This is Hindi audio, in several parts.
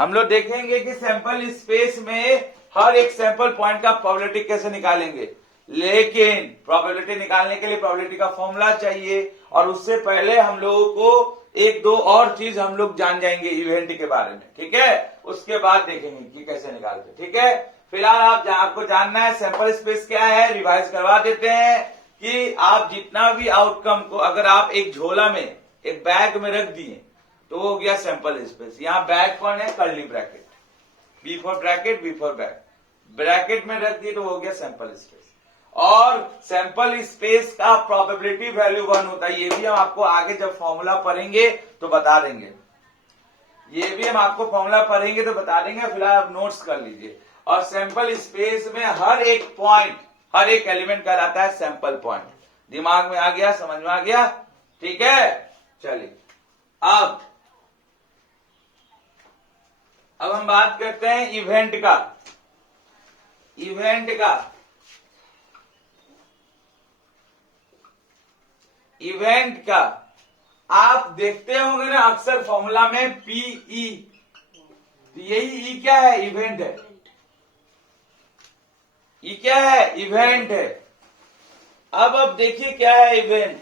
हम लोग देखेंगे कि सैंपल स्पेस में हर एक सैंपल पॉइंट का प्रोबेबिलिटी कैसे निकालेंगे, लेकिन प्रोबेबिलिटी निकालने के लिए प्रोबेबिलिटी का फॉर्मूला चाहिए, और उससे पहले हम लोगों को एक दो और चीज हम लोग जान जाएंगे इवेंट के बारे में, ठीक है। उसके बाद देखेंगे कि कैसे निकालते, ठीक है। फिलहाल आपको जानना है सैंपल स्पेस क्या है, रिवाइज करवा देते हैं कि आप जितना भी आउटकम को अगर आप एक झोला में, एक बैग में रख दिए तो हो गया सैंपल स्पेस। यहां बैग कौन है, curly bracket, B for bracket, B for bag, bracket में रख दिए तो हो गया सैंपल स्पेस। और सैंपल स्पेस का प्रोबेबिलिटी वैल्यू 1 होता है, ये भी हम आपको आगे जब फॉर्मूला पढ़ेंगे तो बता देंगे, ये भी हम आपको फॉर्मूला पढ़ेंगे तो बता देंगे, फिलहाल आप नोट्स कर लीजिए। और सैंपल स्पेस में हर एक पॉइंट, हर एक एलिमेंट कहलाता है सैंपल पॉइंट। दिमाग में आ गया, समझ में आ गया, ठीक है। चलिए अब हम बात करते हैं इवेंट का। इवेंट का आप देखते होंगे ना अक्सर फॉर्मूला में पीई, तो यही ई क्या है, इवेंट है। ई क्या है, इवेंट है। अब देखिए क्या है इवेंट।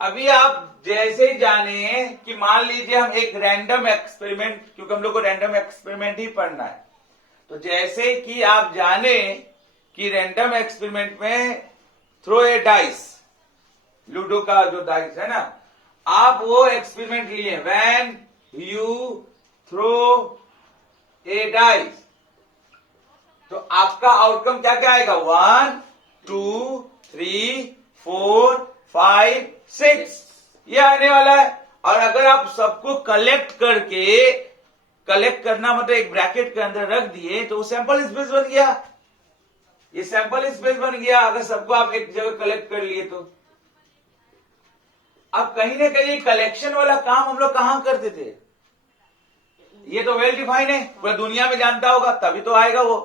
अभी आप जैसे ही जाने कि मान लीजिए हम एक रैंडम एक्सपेरिमेंट, क्योंकि हम लोग को रैंडम एक्सपेरिमेंट ही पढ़ना है, तो जैसे कि आप जाने कि रैंडम एक्सपेरिमेंट में थ्रो ए डाइस, लूडो का जो डाइस है ना, आप वो एक्सपेरिमेंट लिए, when you throw a dice, तो आपका आउटकम क्या क्या आएगा, 1 2 3 4 5 6, ये आने वाला है। और अगर आप सबको कलेक्ट करके, कलेक्ट करना मतलब एक ब्रैकेट के अंदर रख दिए तो सैंपल स्पेस बन गया, ये सैंपल स्पेस बन गया। अगर सबको आप एक जगह कलेक्ट कर लिए तो अब कहीं ना कहीं कलेक्शन वाला काम हम लोग कहां करते थे, ये तो वेल डिफाइन है, पूरा दुनिया में जानता होगा तभी तो आएगा वो।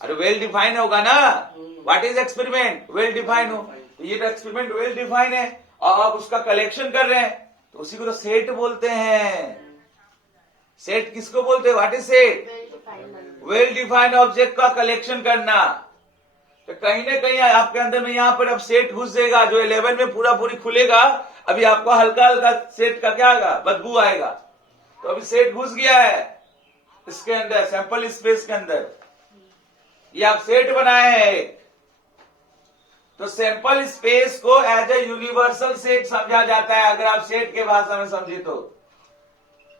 अरे वेल डिफाइन होगा ना, what is experiment, well define हो, तो ये तो एक्सपेरिमेंट वेल डिफाइन है और आप उसका कलेक्शन कर रहे हैं, तो उसी को तो सेट बोलते हैं। सेट किसको बोलते हैं, what is set, well defined object का कलेक्शन करना। तो कहीं ना कहीं आपके अंदर में यहां पर अब सेट घुस जाएगा, जो 11 में पूरा पूरी खुलेगा, अभी आपको हल्का हल्का सेट का क्या आएगा, बदबू आएगा। तो अभी सेट घुस गया है इसके अंदर, सैंपल स्पेस के अंदर, ये आप सेट बनाए हैं एक। तो सैंपल स्पेस को एज ए यूनिवर्सल सेट समझा जाता है, अगर आप सेट के भाषा में समझे तो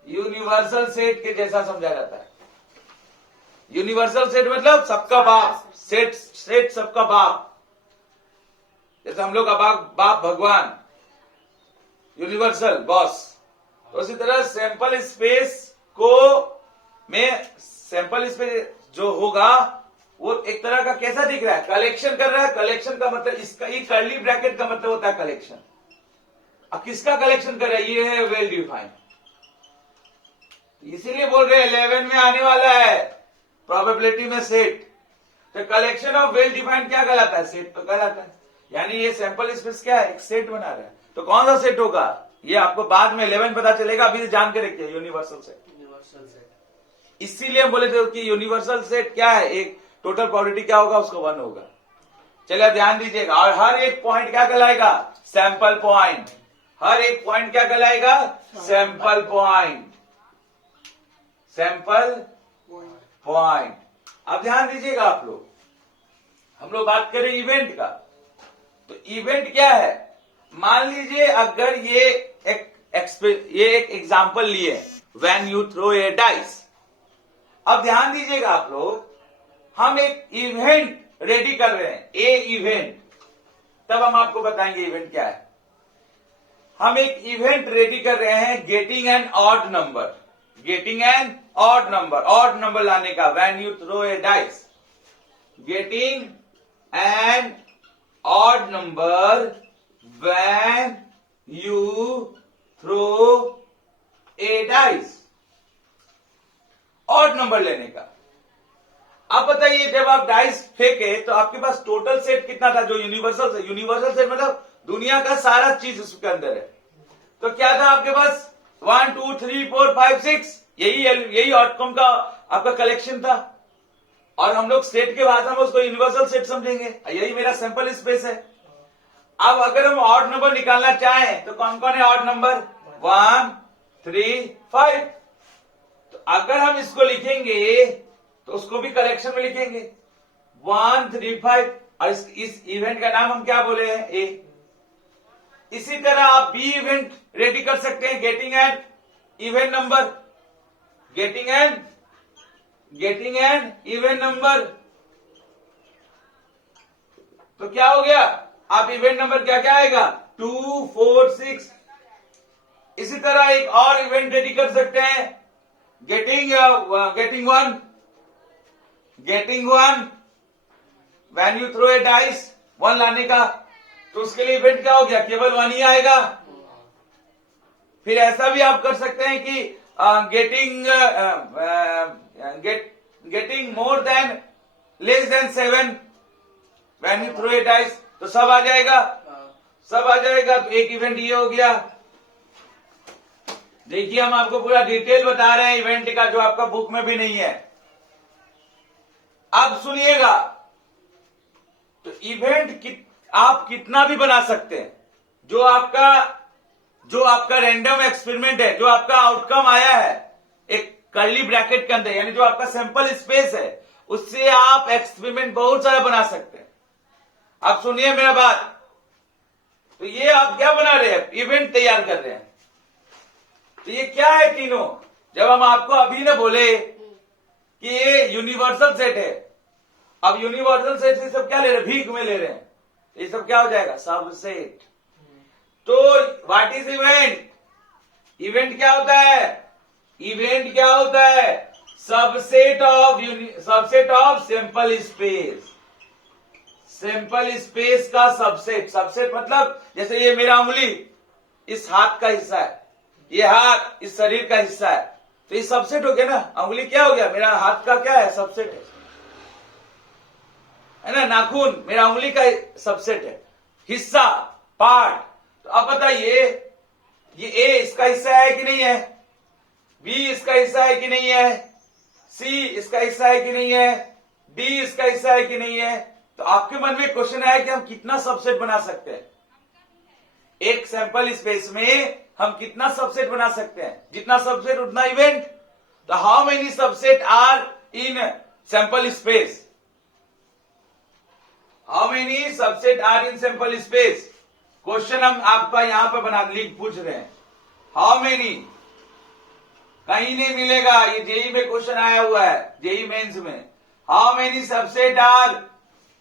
यूनिवर्सल सेट के जैसा समझा जाता है। यूनिवर्सल सेट मतलब सबका बाप, सेट सबका बाप, जैसे हम लोग का बाप भगवान, यूनिवर्सल बॉस। तो उसी तरह सैंपल स्पेस को में सैंपल स्पेस जो होगा वो एक तरह का कैसा दिख रहा है, कलेक्शन कर रहा है। कलेक्शन का मतलब इसका, ये कर्ली ब्रैकेट का मतलब होता है कलेक्शन। अब किसका कलेक्शन कर रहा है, ये है वेल डिफाइंड, इसीलिए बोल रहे हैं 11 में आने वाला है प्रोबेबिलिटी में सेट। तो कलेक्शन ऑफ वेल डिफाइंड क्या कहलाता है, सेट तो कहलाता है। यानी ये सैंपल स्पेस क्या है, एक सेट बना रहा है। तो कौन सा सेट होगा ये आपको बाद में 11 पता चलेगा, अभी जान के रखिए, यूनिवर्सल सेट। इसीलिए हम बोले थे कि यूनिवर्सल सेट क्या है, एक टोटल प्रोबेबिलिटी क्या होगा, उसका 1 होगा। चलिए ध्यान दीजिएगा, और हर एक पॉइंट क्या कहलाएगा, सैंपल पॉइंट। हर एक पॉइंट क्या कहलाएगा, सैंपल पॉइंट, सैंपल पॉइंट। अब ध्यान दीजिएगा आप लोग, हम लोग बात करें इवेंट का। तो इवेंट क्या है, मान लीजिए अगर ये एक एग्जांपल लिए, when you throw a dice. अब ध्यान दीजिएगा आप लोग, हम एक इवेंट रेडी कर रहे हैं, ए इवेंट, तब हम आपको बताएंगे इवेंट क्या है। हम एक इवेंट रेडी कर रहे हैं, getting an odd number, getting an odd number, odd number लाने का, when you throw a dice, getting an odd number when you throw a dice, odd number लेने का। अब बताइए जब आप डाइस फेंके तो आपके पास टोटल सेट कितना था, जो यूनिवर्सल सेट, यूनिवर्सल सेट मतलब दुनिया का सारा चीज उसके अंदर है। तो क्या था आपके पास, 1 2 3 4 5 6 यही आउटकम का आपका कलेक्शन था, और हम लोग सेट के भाषा में उसको यूनिवर्सल सेट समझेंगे। यही मेरा सैंपल स्पेस है। अब अगर हम ऑड नंबर निकालना चाहें तो कौन कौन है ऑड नंबर? 1 3 5। तो अगर हम इसको लिखेंगे तो उसको भी कलेक्शन में लिखेंगे 1 3 5, और इस इवेंट का नाम हम क्या बोले हैं? ए। इसी तरह आप बी इवेंट रेडी कर सकते हैं, getting an event number, getting an event number. तो क्या हो गया? आप इवेंट नंबर क्या क्या आएगा? 2 4 6। इसी तरह एक और इवेंट रेडी कर सकते हैं, getting one when you throw a dice, 1 लाने का। तो उसके लिए इवेंट क्या हो गया? केवल 1 ही आएगा। फिर ऐसा भी आप कर सकते हैं कि getting more than less than 7 when you throw a dice, तो सब आ जाएगा, सब आ जाएगा। तो एक इवेंट ये हो गया। देखिए हम आपको पूरा डिटेल बता रहे हैं इवेंट का, जो आपका बुक में भी नहीं है। अब सुनिएगा, तो इवेंट आप कितना भी बना सकते हैं। जो आपका रैंडम एक्सपेरिमेंट है, जो आपका आउटकम आया है एक कर्ली ब्रैकेट के अंदर, यानी जो आपका सैंपल स्पेस है, उससे आप एक्सपेरिमेंट बहुत सारा बना सकते हैं। अब सुनिए मेरा बात। तो ये आप क्या बना रहे हैं? इवेंट तैयार कर रहे हैं। तो ये क्या है तीनों? जब हम आपको अभी ना बोले कि ये यूनिवर्सल सेट है, अब यूनिवर्सल सेट से सब क्या ले रहे हैं? भीख में ले रहे हैं। ये सब क्या हो जाएगा? सबसेट। तो व्हाट इज इवेंट? इवेंट क्या होता है? इवेंट क्या होता है? Subset of sample space. Sample space का सबसेट। सबसेट मतलब जैसे ये मेरा उंगली इस हाथ का हिस्सा है, ये हाथ इस शरीर का हिस्सा है, तो ये सबसेट हो गया ना। उंगली क्या हो गया? मेरा हाथ का क्या है? सबसेट है ना। नाखून मेरा उंगली का सबसेट है, हिस्सा, पार्ट। तो अब बताइए, ये ए इसका हिस्सा है कि नहीं है? बी इसका हिस्सा है कि नहीं है? सी इसका हिस्सा है कि नहीं है? डी इसका हिस्सा है कि नहीं है? तो आपके मन में क्वेश्चन आया कि हम कितना सबसेट बना सकते हैं? एक सैंपल स्पेस में हम कितना सबसेट बना सकते हैं? जितना सबसेट उतना इवेंट। तो how many subset are in sample space? How many subset are in sample space? Question हम आपका यहां पर बना लिख पूछ रहे हैं। How many? कहीं नहीं मिलेगा, ये जेई में क्वेश्चन आया हुआ है, जेई मेंस में। How many subset are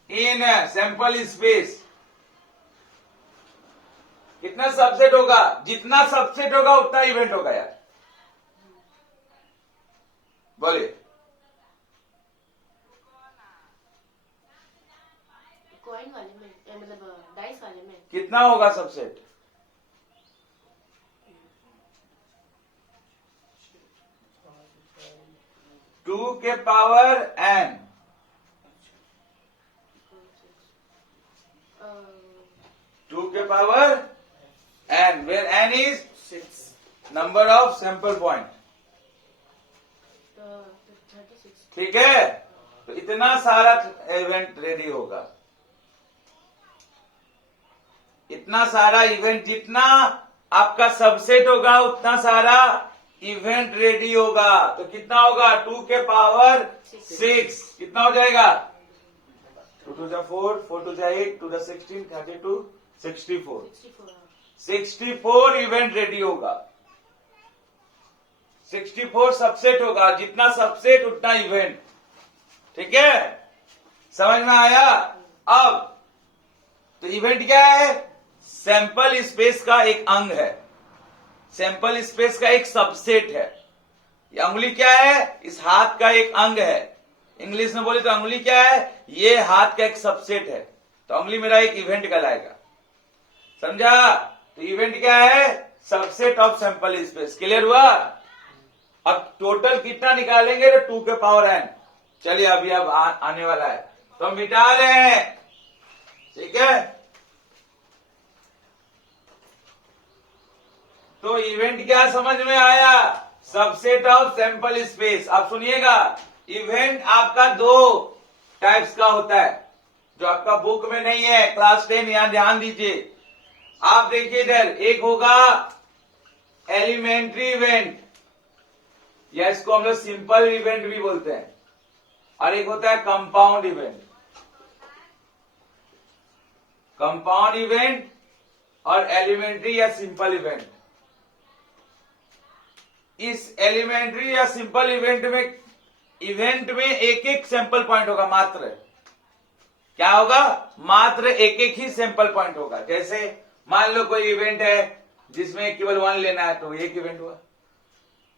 in sample space? कितना सबसेट होगा? जितना सबसेट होगा उतना इवेंट होगा यार। बोलिए। कॉइन वाले में, मतलब डाइस वाले में कितना होगा सबसेट? टू के पावर एन। 2 के power n, where n is 6 number of sample point। 36। ठीक है, तो इतना सारा इवेंट रेडी होगा। इतना सारा इवेंट, जितना आपका सबसेट होगा उतना सारा इवेंट रेडी होगा। तो कितना होगा? 2 के पावर 6। कितना हो जाएगा? 2 to the 4, 4 to the 8, 2 to the 16, 32, 64। 64 event ready होगा। 64 सबसेट होगा। जितना सबसेट उतना इवेंट। ठीक है, समझ में आया? अब तो इवेंट क्या है? सैंपल स्पेस का एक अंग है, सैंपल स्पेस का एक सबसेट है। ये अंगुली क्या है? इस हाथ का एक अंग है। इंग्लिश में बोले तो अंगुली क्या है? ये हाथ का एक सबसेट है। तो अंगुली मेरा एक इवेंट कहलाएगा। समझा? तो इवेंट क्या है? Subset of sample space. Clear हुआ? अब टोटल कितना निकालेंगे? तो 2 के पावर n। चलिए अभी अब आने वाला है, तो हम मिटा रहे हैं। ठीक है, तो इवेंट क्या समझ में आया? Subset of sample space. आप सुनिएगा, इवेंट आपका दो टाइप्स का होता है जो आपका बुक में नहीं है, क्लास 10। यहां ध्यान दीजिए, आप देखिए इधर, एक होगा एलिमेंट्री इवेंट, या इसको हम लोग सिंपल इवेंट भी बोलते हैं, और एक होता है कंपाउंड इवेंट। कंपाउंड इवेंट और एलिमेंट्री या सिंपल इवेंट। इस एलिमेंट्री या सिंपल इवेंट में एक एक सैंपल पॉइंट होगा मात्र। क्या होगा? मात्र एक एक ही सैंपल पॉइंट होगा। जैसे मान लो कोई इवेंट है जिसमें केवल 1 लेना है, तो एक इवेंट हुआ,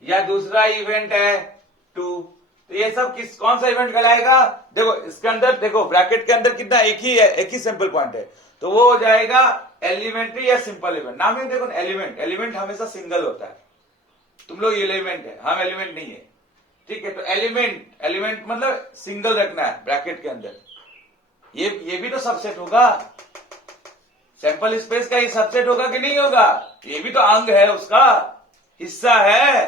या दूसरा इवेंट है 2, तो ये सब कौन सा इवेंट कहलाएगा? देखो इसके अंदर, देखो ब्रैकेट के अंदर कितना, एक ही है, एक ही सैंपल पॉइंट है, तो वो हो जाएगा एलिमेंट्री या सिंपल इवेंट। नाम ही देखो, एलिमेंट हमेशा सिंगल होता है। तुम लोग एलिमेंट है, हम एलिमेंट नहीं है, ठीक है? तो एलिमेंट मतलब सिंगल रखना है ब्रैकेट के अंदर। ये भी तो सबसेट होगा, सैंपल स्पेस का ये सबसेट होगा कि नहीं होगा? ये भी तो अंग है, उसका हिस्सा है,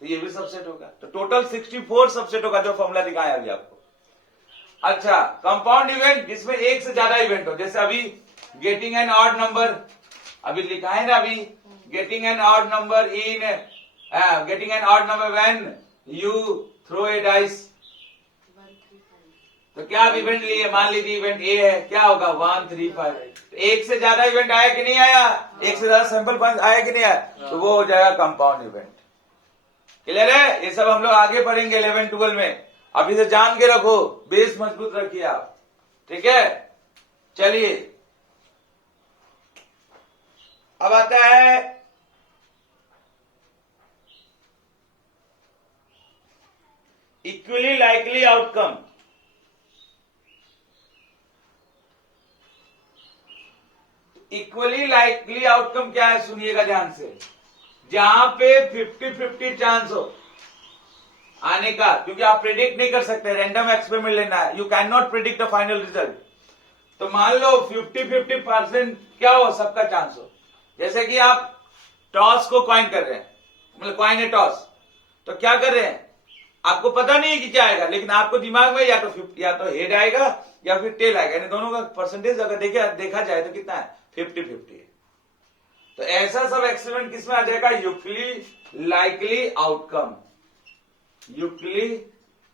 तो ये भी सबसेट होगा। तो टोटल 64 सबसेट होगा, जो फॉर्मूला दिखाया अभी आपको। अच्छा, कंपाउंड इवेंट जिसमें एक से ज्यादा इवेंट हो, जैसे अभी गेटिंग एन ऑड नंबर अभी लिखा है ना, अभी getting an odd number when you throw a dice. तो क्या आप इवेंट लिए? मान लीजिए इवेंट ए है, क्या होगा? 1 3 5। एक से ज्यादा इवेंट आया कि नहीं आया? एक से ज्यादा सैंपल पॉइंट आया कि नहीं आया? तो वो हो जाएगा कंपाउंड इवेंट। क्लियर है? ये सब हम लोग आगे पढ़ेंगे 11 12 में। अभी से जान के रखो, बेस मजबूत रखिए आप, ठीक है? चलिए, अब आता है equally likely outcome. Equally likely outcome क्या है? सुनिएगा ध्यान से। जहां पे 50-50 चांस हो आने का, क्योंकि आप प्रिडिक्ट नहीं कर सकते, रैंडम एक्सपेरिमेंट लेना है, you can not predict the final result. तो मान लो 50-50% क्या हो, सबका चांस हो। जैसे कि आप टॉस को कॉइन कर रहे हैं, मतलब कॉइन है टॉस, तो क्या कर रहे हैं? आपको पता नहीं है कि क्या आएगा, लेकिन आपको दिमाग में या तो हेड आएगा या फिर टेल आएगा, यानी दोनों का परसेंटेज अगर देखा जाए तो कितना है? 50-50 है। तो ऐसा सब एक्सपेरिमेंट किसमें आ जाएगा? यूक्ली लाइकली आउटकम। यूक्ली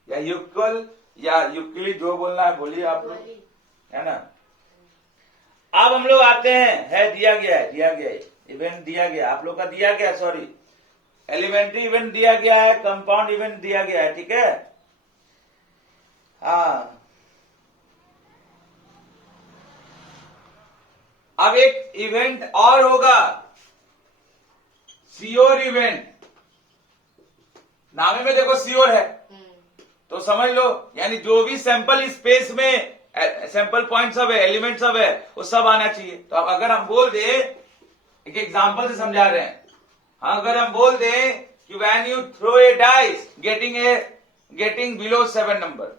या यूक्वल या यूक्ली, जो बोलना है बोलिए आप लोग, है ना? अब हम लोग आते हैं, दिया गया है इवेंट दिया गया, आप लोग का दिया गया, सॉरी, एलिमेंट्री इवेंट दिया गया है, कंपाउंड इवेंट दिया गया है, ठीक है? हाँ, अब एक इवेंट और होगा, सियोर इवेंट। नाम में देखो सियोर है, तो समझ लो, यानी जो भी सैंपल स्पेस में सैंपल पॉइंट सब है, एलिमेंट सब है, वो सब आना चाहिए। तो अब अगर हम बोल दे, एक एग्जांपल से समझा रहे हैं, अगर हम बोल दे कि when you throw a dice getting below 7 number,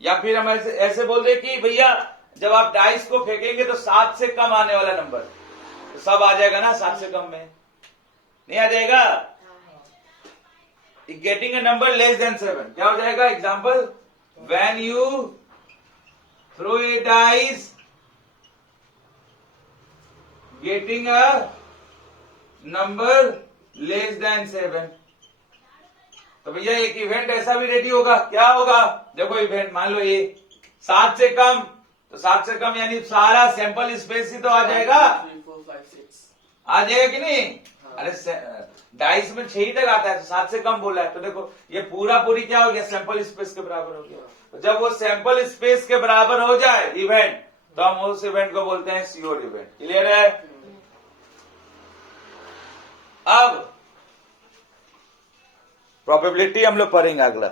या फिर हम ऐसे बोल दे कि भैया जब आप डाइस को फेंकेंगे तो 7 से कम आने वाला नंबर, तो सब आ जाएगा ना 7 से कम में? नहीं आ जाएगा? Getting a number less than 7 क्या हो जाएगा? Example, when you throw a dice getting a number less than 7। तो भैया एक इवेंट ऐसा भी रेडी होगा, क्या होगा? देखो इवेंट मान लो ये 7 से कम, तो 7 से कम यानी सारा सैंपल स्पेस ही तो आ जाएगा, 3 4 5 6 आ जाएगा कि नहीं? अरे डाइस में 6 ही तक आता है, तो 7 से कम बोला है, तो देखो ये पूरी क्या हो गया? सैंपल स्पेस के बराबर हो गया। तो जब वो सैंपल स्पेस के बराबर हो जाए इवेंट, तो हम उस इवेंट को बोलते हैं सियोर इवेंट। क्लियर है? अब प्रोबेबिलिटी हम लोग पढ़ेंगे अगला।